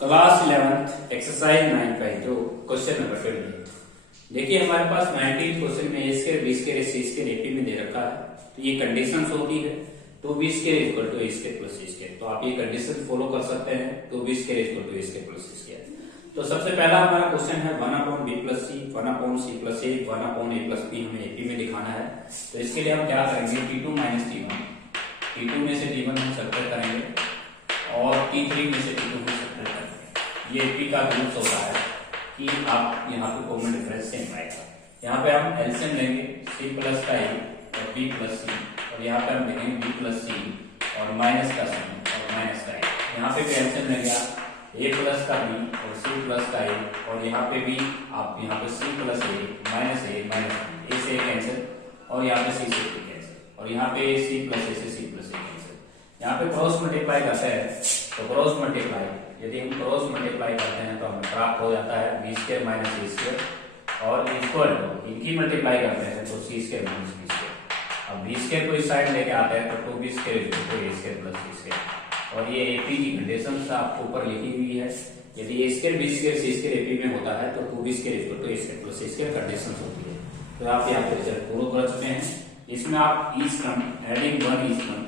Class 11th exercise 9.2 question number 28। देखिए हमारे पास 19 question में ए square b square c square AP में दे रखा है। तो ये कंडीशंस होती है 2b square equal to a square plus c square. तो आप ये कंडीशन फॉलो कर सकते हैं 2b square equal to a square plus c square. तो सबसे पहला हमारा क्वेश्चन है 1/b plus c 1/c plus a 1/a plus b हमें एपी में दिखाना है। तो इसके लिए हम क्या करेंगे t2 माइनस t1, t2 में से t1 हम सब्ट्रैक्ट करेंगे और t3 में से t2 हम सब्ट्रैक्ट करेंगे। ये एपी का रूल्स होता है कि आप यहाँ पे कॉमन डिफरेंस सेम आएगा। यहाँ पे हम एलसीएम लेंगे c प्लस का a और b प्लस c और यहाँ पे हम लेंगे b प्लस c और माइनस का c और माइनस का a। यहाँ पे एलसीएम लेंगे आप a प्लस का b और c प्लस का a और यहाँ पे भी आप यहाँ पे c plus a minus a से कैंसिल और यहाँ पे c से कैंसिल और यहाँ पे c प्लस a से c प्लस a कैंसिल। यहाँ पे क्रॉस मल्टीप्लाई करते हैं तो क्रॉस मल्टीप्लाई यदि हम क्रॉस मल्टीप्लाई करते हैं तो हमें प्राप्त हो जाता है b square minus a square और इक्वल टू इनकी मल्टीप्लाई करते हैं तो c square minus b square. अब बी स्क्वायर को इस साइड लेके आते हैं तो 2b square equal to a square plus c square. और ये एपी की कंडीशंस आपको ऊपर लिखी हुई है। यदि a square b square c square AP में होता है तो 2b square equal to a square plus c square conditions होती है। तो आप यहाँ पे रिजल्ट पूरा कर चुके हैं। इसमें आप each term adding one each term,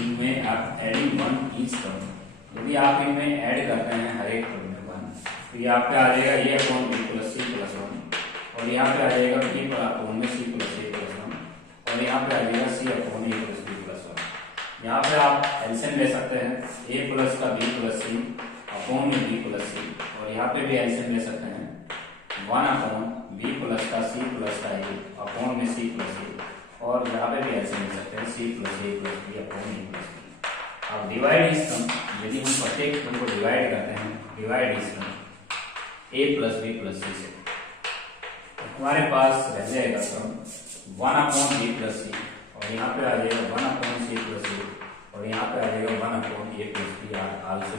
इनमें आप एडिंग वन ईच टर्म, यदि आप इनमें ऐड करते हैं हर एक टर्म में वन तो ये आपका आ जाएगा A upon B plus C plus one और यहाँ पे आ जाएगा बी पर अपॉन में C plus A plus one और यहाँ पे आ जाएगा सी अपॉन ए प्लस बी प्लस वन। यहाँ पे आप एलसीएम ले सकते हैं ए प्लस का बी प्लस सी अपॉन में बी प्लस सी और यहाँ पे भी एलसीएम ले सकते हैं 1 अपॉन बी प्लस का सी प्लस का ए अपॉन में सी प्लस ए और यहाँ पे भी एलसीएम ले सकते हैं सी plus A plus B upon A plus B. अब डिवाइड इस टर्म, यदि हम प्रत्येक टर्म को डिवाइड करते हैं डिवाइड इस term a plus B plus C से तो हमारे पास रह जाएगा term 1 upon B plus C और यहाँ पे आ जाएगा 1 अपॉन सी प्लस ए और यहाँ पे आ जाएगा 1 upon A plus b also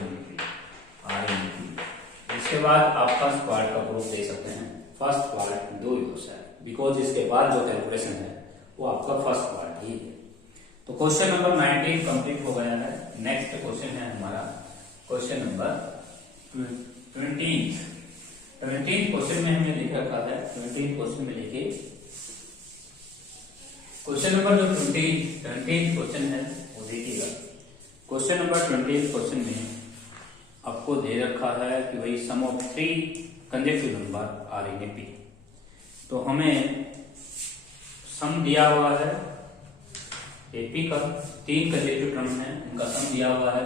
are in b. इसके बाद आप फर्स्ट पार्ट का प्रूफ दे सकते हैं। फर्स्ट पार्ट दो यूज है बिकॉज इसके बाद जो कैलकुलेशन है वो आपका फर्स्ट पार्ट ही है। तो क्वेश्चन नंबर 19 कंप्लीट हो गया है। नेक्स्ट क्वेश्चन है हमारा क्वेश्चन नंबर 20। क्वेश्चन में हमने लिख रखा है 20 क्वेश्चन में लिखे क्वेश्चन नंबर जो 20 क्वेश्चन है वो देखिएगा। क्वेश्चन नंबर 20 क्वेश्चन में आपको दे रखा है कि भाई sum of 3 consecutive number are in AP. तो हमें सम दिया हुआ है एपी का 3 कंसेक्यूटिव टर्म है उनका सम दिया हुआ है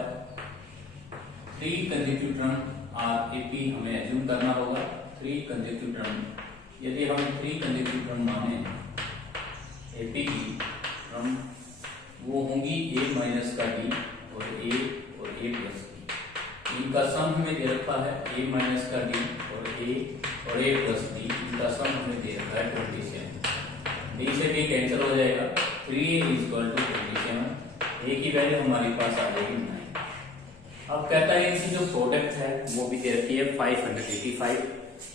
3 कंसेक्यूटिव टर्म आर एपी हमें एज्यूम करना होगा 3 कंसेक्यूटिव टर्म। यदि हम 3 कंसेक्यूटिव टर्म माने एपी की टर्म वो होंगी a माइनस का d और a प्लस d। इनका सम हमें दे रखा है a माइनस का d और a प्लस d। इनका सम हमें दे रखा है 27। d से d कैंसिल हो जाएगा 3a इक्वल टू 27। a की वैल्यू हमारे पास आ जाएगी 9। अब कहता है कि जो प्रोडक्ट है वो भी दे रखी है 585।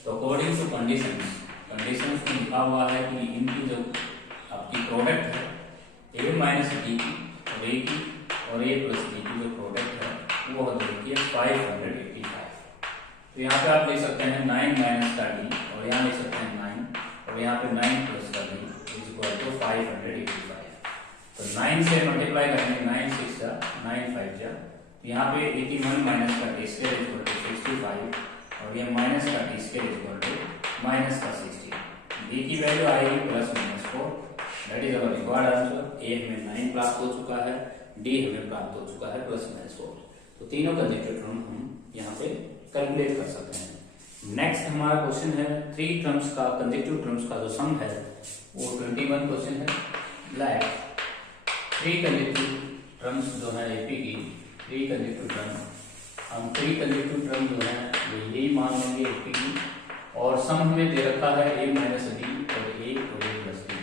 तो अकॉर्डिंग टू कंडीशंस में लिखा हुआ है कि इनकी जो आपकी प्रोडक्ट है a माइनस डी की और a की और a प्लस डी की जो प्रोडक्ट है वो दे रखी है 585। तो यहाँ पे आप ले सकते हैं 9 माइनस का d और यहाँ ले सकते हैं 9 और यहाँ पे 9 प्लस का d इक्वल टू 585। तो 9 से मल्टीप्लाई करेंगे 9 6 जा 9 5 जा यहाँ पे 81 माइनस का टी स्क्वायर इक्वल टू 65 और ये माइनस का T square equal to minus का 60। डी की वैल्यू आएगी plus minus 4 that is our required answer. ए हमें 9 प्राप्त हो चुका है, डी हमें प्राप्त हो चुका है प्लस माइनस 4। तो तीनों कंसेक्यूटिव टर्म हम यहाँ पे कैलकुलेट कर सकते हैं। नेक्स्ट हमारा क्वेश्चन है 3 टर्म्स का कंसेक्यूटिव टर्म्स का जो सम है वो 21 क्वेश्चन है। लाइक 3 कंसेक्यूटिव टर्म्स जो है एपी की 3 कंसेक्यूटिव टर्म, हम 3 कंसेक्यूटिव टर्म जो है यही मान लेंगे एपी की और सम हमें दे रखा है a माइनस डी और a plus d.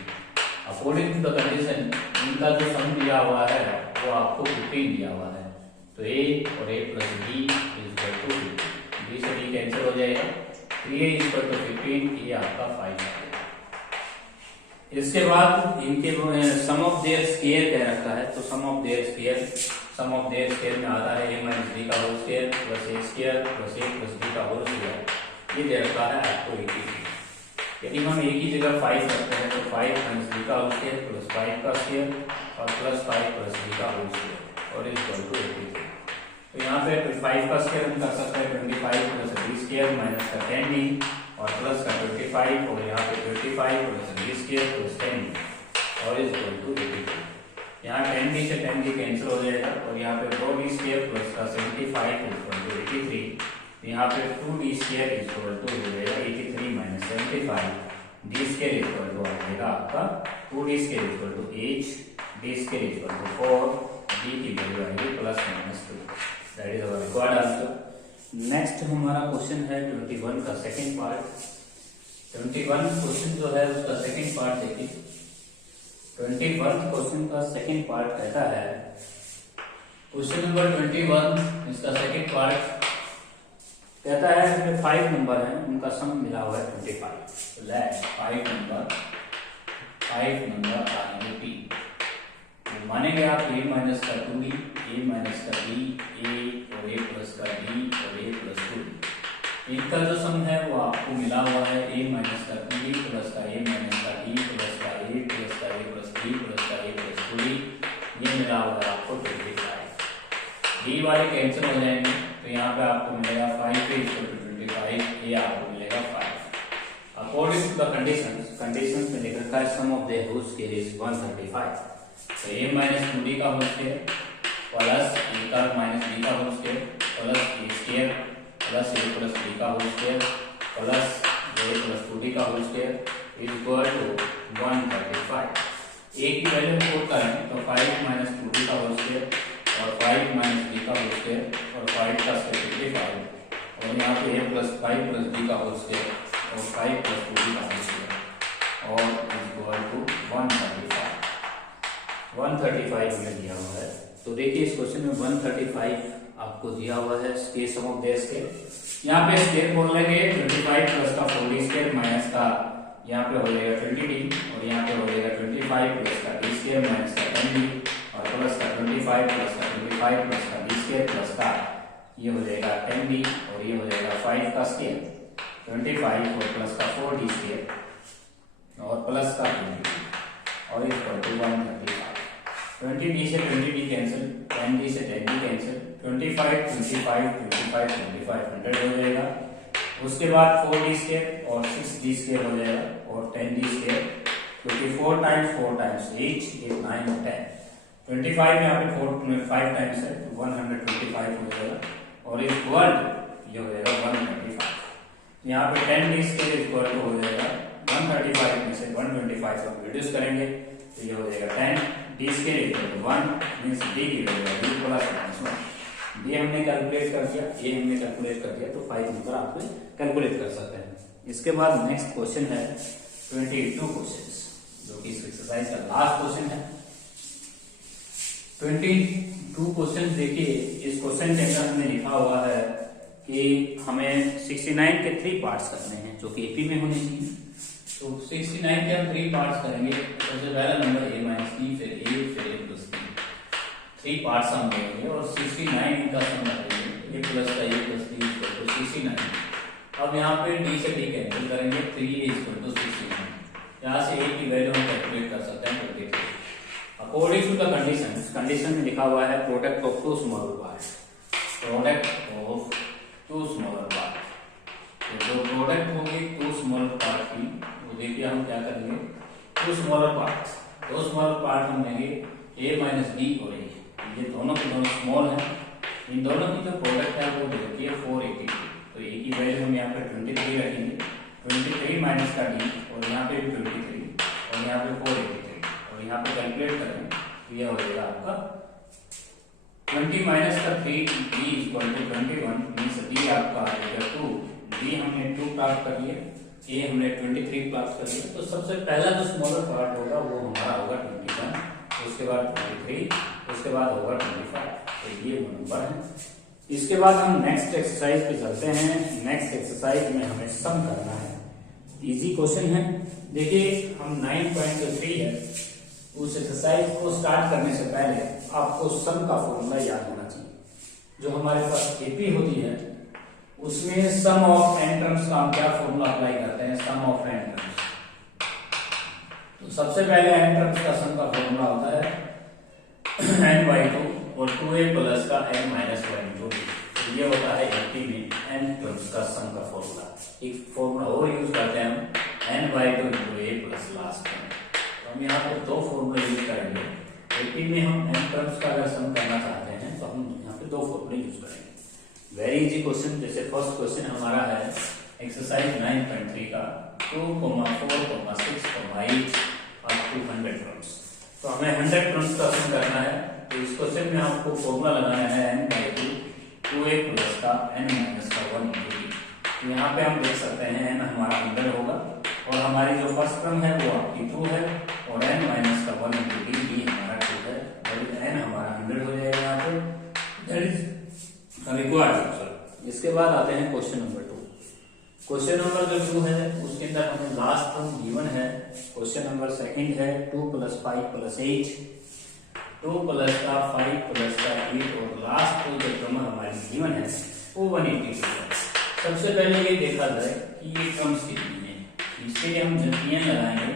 According to the condition इनका जो सम दिया हुआ है वो आपको 15 दिया हुआ है। तो a और a plus d equal to 15। d से d कैंसिल हो जाएगा 3a इक्वल टू 15, ये आपका 5 है। इसके बाद इनके सम ऑफ देयर स्क्वायर कह रखा है। तो sum of their square sum of their square में आता है a माइनस b का whole square plus a square plus a plus b का होल स्क्वायर। ये दे रखा है आपको 83। यदि हम एक ही जगह 5 रखते हैं तो 5 माइनस b का होल स्क्वायर प्लस 5 का स्क्वायर और प्लस 5 प्लस b का होल स्क्वायर और इक्वल टू 83। तो यहाँ पे 5 का स्क्वायर हम कर सकते हैं 25 प्लस b स्क्वायर माइनस का 10b और प्लस का 25 और यहाँ पे 25 plus b square plus 10b और इक्वल टू 83। यहाँ 10b से 10b कैंसिल हो जाएगा और यहाँ पे 2b स्क्वायर प्लस का 75 इक्वल टू 83। यहाँ पे 2d स्क्वायर इक्वल टू हो जाएगा 83 minus 75। d square equal to आ जाएगा आपका 2d square equal to 8, d square equal to 4, d की वैल्यू आएगी plus minus 2। That is our required answer. Next हमारा क्वेश्चन है 21 का सेकंड पार्ट। 21 क्वेश्चन जो है उसका सेकंड पार्ट देखिए। 21 क्वेश्चन का सेकंड पार्ट कहता है, क्वेश्चन नंबर 21 इसका सेकंड पार्ट कहता है इसमें 5 नंबर हैं उनका सम मिला हुआ है 25। लेट 5 नंबर आर पी मानेंगे आप a माइनस का 2d, a माइनस का b, a और a प्लस का d और a प्लस 2d। इनका जो सम है वो आपको मिला हुआ है a माइनस का 2d प्लस का a माइनस का d प्लस का a प्लस का a प्लस d प्लस का a प्लस 2d। ये मिला हुआ है आपको 25। d वाले कैंसिल हो जाएंगे तो यहाँ पे आपको मिलेगा 5 इक्वल टू 25, ये आपको मिलेगा 5। अकॉर्डिंग टू द कंडीशंस में लिख रखा है sum of their whole square is 135। तो a माइनस 2d का होल स्क्वायर प्लस a का माइनस b का whole square plus a square plus a plus b का whole square plus a plus 2d का whole square is equal to 135। a की value put करें तो 5 minus 2d का whole square और 5 minus b का whole square और 5 का स्क्वायर 25 और यहाँ पे a प्लस 5 प्लस b का होल स्क्वायर और 5 प्लस 2d का होल स्क्वायर और इज इक्वल टू 135 हमें दिया हुआ है। तो देखिए इस क्वेश्चन में 135 आपको दिया हुआ है square sum of their square. यहाँ पे स्क्वायर बोल लेंगे 25 प्लस का 4d स्क्वायर माइनस का यहाँ पे हो जाएगा 20d और यहाँ पे हो जाएगा 25 प्लस का d स्क्वायर माइनस का 10d और प्लस का 25 प्लस का 25 प्लस का d स्क्वायर प्लस का ये हो जाएगा 10d और ये हो जाएगा 5 का स्क्वायर 25 और प्लस का 4d स्क्वायर और प्लस का 20 और इक्वल टू 135। 20d से 20d कैंसिल, 10d से 10d कैंसिल, 25 25 25 25 100 हो जाएगा। उसके बाद 4d स्क्वायर और 6d स्क्वायर हो जाएगा और 10d स्क्वायर क्योंकि 4 टाइम्स 8 8 9 और 10 25 यहाँ पे 5 टाइम्स है तो 125 हो जाएगा और इक्वल ये हो जाएगा 125। यहाँ पे 10d स्क्वायर इक्वल हो जाएगा 135 में से 125 हम रिड्यूस करेंगे तो ये हो जाएगा 10 d square equal to 1 means d की वैल्यू प्लस माइनस 1। d हमने कैलकुलेट कर दिया, a हमने कैलकुलेट कर दिया तो 5 नंबर आप कैलकुलेट कर सकते हैं। इसके बाद नेक्स्ट क्वेश्चन है 22 क्वेश्चंस जो कि इस एक्सरसाइज का लास्ट क्वेश्चन है। 22 क्वेश्चन देखिए इस क्वेश्चन के अंदर हमने लिखा हुआ है कि हमें 69 के 3 पार्ट्स करने हैं जो कि एपी में होने चाहिए। तो 69 के हम 3 पार्ट्स करेंगे। सबसे पहला नंबर a माइनस b फिर a फिर a प्लस b 3 पार्ट्स हम लेंगे और 69 का सम लगाएंगे a प्लस का a plus b equal to 69। अब यहाँ पे d से d कैंसिल करेंगे 3a इक्वल टू 69। यहाँ से a की वैल्यू हम कैलकुलेट कर सकते हैं 23। अकॉर्डिंग टू द कंडीशन में लिखा हुआ है product of 2 smaller parts. Product of 2 smaller part जो प्रोडक्ट होगी 2 स्मॉलर पार्ट की वो देखिए हम क्या करेंगे 2 स्मॉलर पार्ट हम लेंगे a माइनस b और a। ये दोनों के दोनों स्मॉल हैं। इन दोनों की जो प्रोडक्ट है वो देखिए 482। तो a की वैल्यू हम यहाँ पे 23 रखेंगे 23 माइनस का d और यहाँ पे भी 23 और यहाँ पे 483 और यहाँ पे कैलकुलेट करें तो यह हो जाएगा आपका 20 माइनस का 3 d equal to 21 means d आपका आ जाएगा 2। d हमने 2 प्राप्त कर लिया, a हमने 23 प्राप्त कर लिया। तो सबसे पहला जो स्मॉलर पार्ट होगा वो हमारा होगा 21, उसके बाद 23, उसके बाद होगा 25। तो ये वो नंबर है। इसके बाद हम नेक्स्ट एक्सरसाइज पे चलते हैं। नेक्स्ट एक्सरसाइज में हमें सम करना है। इजी क्वेश्चन है। देखिए हम 9.3 है उस एक्सरसाइज को स्टार्ट करने से पहले आपको सम का फॉर्मूला याद होना चाहिए। जो हमारे पास एपी होती है उसमें सम ऑफ एन टर्म्स का हम क्या फॉर्मूला अप्लाई करते हैं, सम ऑफ एन टर्म्स। तो सबसे पहले एन टर्म्स का सम का फॉर्मूला होता है एन बाई 2 और 2a प्लस का n माइनस 1 इंटू डी। ये होता है एपी में एन टर्म्स का सम का फॉर्मूला। एक फॉर्मूला और यूज करते हैं हम n by 2 into A plus last term. तो हम यहाँ पे दो फॉर्मूले यूज करेंगे। एपी में हम एन टर्म्स का अगर सम करना चाहते हैं तो हम यहाँ पे दो फॉर्मूले यूज करेंगे। Very easy question. जैसे फर्स्ट क्वेश्चन हमारा है एक्सरसाइज 9.3 का 2, 4, 6, 8 और 200 टर्म्स। तो हमें 100 टर्म्स का सम करना है। तो इस क्वेश्चन में आपको फॉर्मूला लगाना है n बाई 2 2a प्लस का n माइनस का 1 इंटू डी। यहाँ पे हम देख सकते हैं n हमारा 100 होगा और हमारी जो फर्स्ट टर्म है वो आपकी 2 है और n माइनस का 1 इंटू डी हमारा 2 है। n हमारा 100 हो जाएगा यहाँ पे। That is required answer. इसके बाद आते हैं क्वेश्चन नंबर 2। क्वेश्चन नंबर जो 2 है उसके अंदर हमें लास्ट टर्म गिवन है। क्वेश्चन नंबर सेकंड है 2 प्लस 5 प्लस 8, 2 प्लस का 5 प्लस का 8 और लास्ट जो टर्म हमारी गिवन है वो 182 है। सबसे पहले ये देखा जाए कि ये टर्म्स कितनी है। इसके लिए हम जटियां लगाएंगे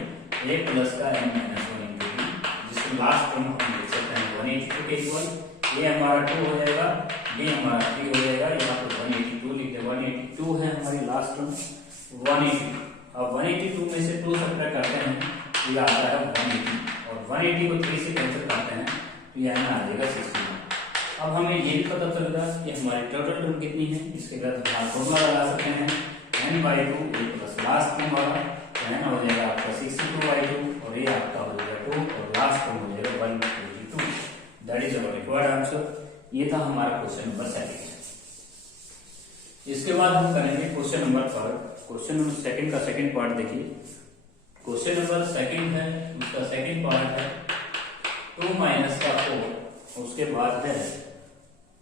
a प्लस का n माइनस 1 इंटू डी, जिसके लास्ट टर्म हम देख सकते हैं 182 के इक्वल। ये हमारा 2 हो जाएगा, ये हमारा 3 हो जाएगा। यहाँ पे 182 लिखे, 182 है हमारी लास्ट टर्म 180। अब 182 में से 2 सब्ट्रैक्ट करते हैं तो ये आता है 180 और 180 को 3 से कैंसिल करते हैं तो ये आ जाएगा 61। अब हमें ये भी पता चलेगा कि हमारी टोटल टर्म कितनी है। इसके बाद हम फॉर्मूला लगा सकते हैं n by 2 plus last term वाला, तो n हो जाएगा आपका 62 बाई 2 और ये आपका हो जाएगा 2 और लास्ट टर्म हो जाएगा 182। That is our required answer. ये था हमारा क्वेश्चन नंबर सेकंड। इसके बाद हम करेंगे question number third. Question number second का सेकंड पार्ट देखिए। क्वेश्चन नंबर सेकंड है, उसका सेकंड पार्ट है 2 माइनस का 4, उसके बाद है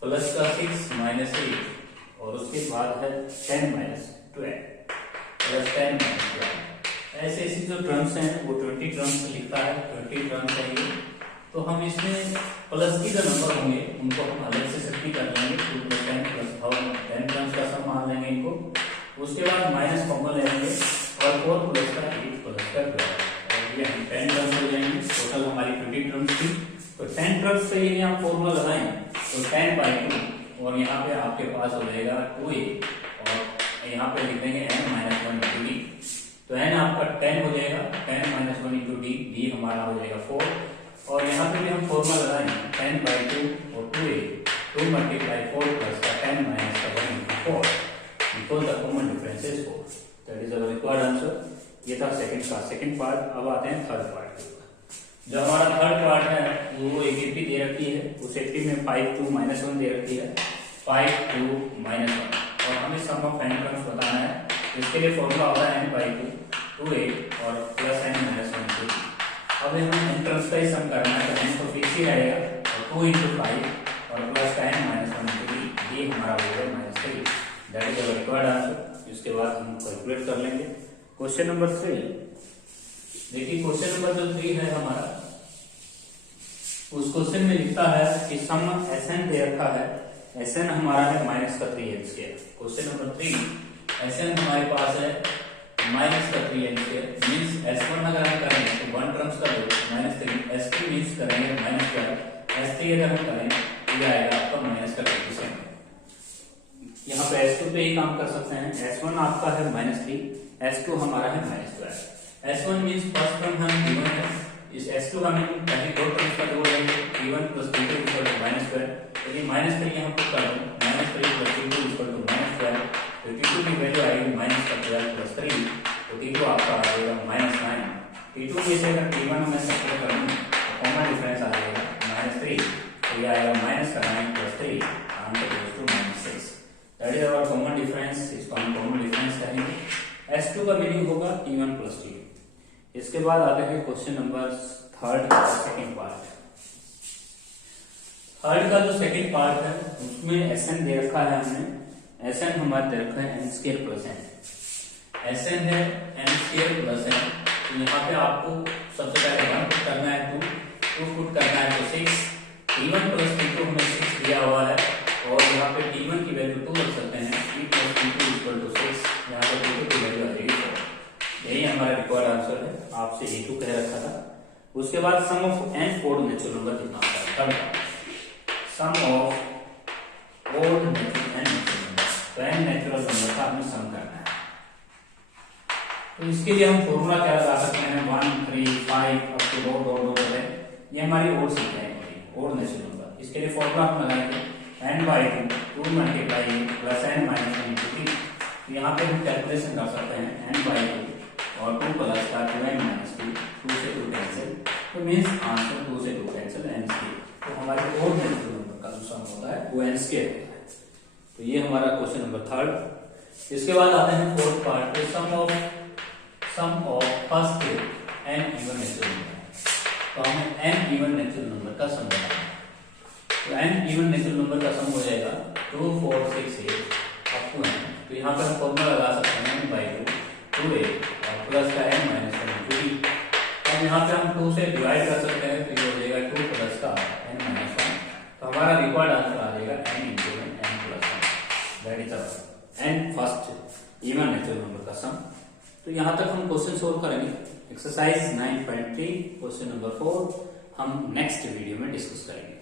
प्लस का 6 माइनस 8 और उसके बाद है 10 माइनस 12 प्लस 10 माइनस 12। ऐसे ऐसी जो टर्म्स हैं वो 20 टर्म्स लिखता है, 20 टर्म्स है ये। तो हम इसमें प्लस की जो नंबर होंगे उनको हम अलग से सेट कर लेंगे। 2 प्लस 10 प्लस 10 टर्म्स का सम मान लेंगे इनको। उसके बाद माइनस कॉमन लेंगे और 4 प्लस का 8 प्लस का 12 और ये हम 10 टर्म्स हो जाएंगे। टोटल हमारी 20 टर्म्स थी। तो 10 टर्म्स से ये आप फॉर्मूला लगाएं तो 10 बाई 2 और यहाँ पे आपके पास हो जाएगा 2a और यहाँ पे लिख देंगे n माइनस 1 इंटू डी। तो n आपका 10 हो जाएगा, 10 माइनस 1 इंटू डी, डी हमारा हो जाएगा 4 और यहाँ पे भी हम फॉर्मूला लगाएंगे 10 बाई 2 और 2a 2 मल्टीप्लाई 4 प्लस का 10 माइनस का 1 into 4 equal the common difference is 4। That is our required answer. ये था सेकंड का सेकंड पार्ट। अब आते हैं थर्ड पार्ट के ऊपर। जो हमारा थर्ड पार्ट है वो एक एपी दे रखी है। उस एपी में 5 2 माइनस 1 दे रखी है, 5 2 माइनस 1 और हमें सम ऑफ n टर्म्स बताना है। इसके लिए फॉर्मूला होता है n बाई 2 2a और प्लस n माइनस 1 2। अब हमें n टर्म्स का ही सम करना है तो n तो फिक्स ही रहेगा और 2 इंटू 5 और प्लस का n माइनस 1 इंटू डी हमारा हो जाएगा -3। That is our required answer. इसके बाद हम कैलकुलेट कर लेंगे। क्वेश्चन नंबर 3 देखिए। क्वेश्चन नंबर जो 3 है हमारा, उस क्वेश्चन में लिखता है कि सम Sn दे रखा है। Sn हमारा है माइनस का 3n square. Question number 3 Sn हमारे पास है माइनस का 3n स्क्वायर। मींस S1 अगर हम करें तो 1 टर्म्स का -3, S2 मींस करेंगे -12, S3 अगर हम करें तो ये आएगा आपका माइनस का 27। यहाँ पे S2 पे ही काम कर सकते हैं। S1 आपका है -3, S2 हमारा है -12। S1 मींस फर्स्ट टर्म हम गिवन है, इस S2 का हम पहले दो टर्म्स का जोड़ लेंगे T1 plus T2 equal to -12। यदि -3 यहाँ पुट कर दूं -3 प्लस T2 इक्वल टू -12 तो T2 की वैल्यू आएगी माइनस का 12 प्लस 3 तो T2 आपका आ जाएगा -9। T2 में से अगर T1 में सब्ट्रैक्ट कर दूं तो कॉमन डिफरेंस आ जाएगा -3 तो ये आएगा माइनस का 9 plus 3 answer is to -6। That is our common difference. इसको हम कॉमन डिफरेंस कहेंगे। S2 का मीनिंग होगा T1 प्लस T2। इसके बाद आते हैं क्वेश्चन नंबर थर्ड का सेकंड पार्ट। थर्ड का जो सेकंड पार्ट है उसमें Sn दे रखा है हमने। Sn हमारा दे रखा है n square plus n। Sn है n स्क्वायर प्लस n। तो यहाँ पे आपको सबसे पहले 1 पुट करना है, 2 पुट करना है तो 6 T1 प्लस T2 हमें 6 दिया हुआ है और यहाँ पे T1 की वैल्यू 2 रख सकते हैं, T plus T2 equal to 6, यहाँ पे T2 की वैल्यू आ जाएगी 4। यही हमारा रिक्वायर्ड आंसर है, आपसे A2 कह रखा था। उसके बाद sum of n odd natural number कितना होता है, sum of odd natural n natural number, तो n नेचुरल नंबर का हमें सम करना है। तो इसके लिए हम फॉर्मूला क्या लगा सकते हैं, 1 3 5 up to dot dot dot करें, ये हमारी ओड संख्या है, ओड नेचुरल नंबर। इसके लिए फॉर्मूला हम लगाएंगे n/2 2 multiply plus n minus 1 into 3। यहाँ पे हम कैलकुलेशन कर सकते हैं n/2 और 2 प्लस का 2n माइनस 2, 2 से 2 कैंसिल, तो मीन्स आंसर 2 से 2 कैंसिल n स्क्वायर। तो हमारे ओड नेचुरल नंबर का जो सम होता है वो n स्क्वायर होता है। तो ये हमारा क्वेश्चन नंबर 3। इसके बाद आते हैं fourth part, sum of first n even natural number. तो हमें n इवन नेचुरल नंबर का सम बताना है। तो n इवन नेचुरल नंबर का सम हो जाएगा 2 4 6 8 अप टू n। तो यहाँ पर हम फॉर्मूला लगा सकते हैं n/2 2a और प्लस का n माइनस 1 इंटू d। अब यहाँ पे हम 2 से डिवाइड कर सकते हैं, तो ये हो जाएगा 2 प्लस का n माइनस 1। तो हमारा रिक्वायर्ड आंसर आ जाएगा n into n plus 1, that is n first even natural number का सम। तो यहाँ तक हम क्वेश्चन सोल्व करेंगे। एक्सरसाइज 9.3 क्वेश्चन नंबर 4 हम नेक्स्ट वीडियो में डिस्कस करेंगे।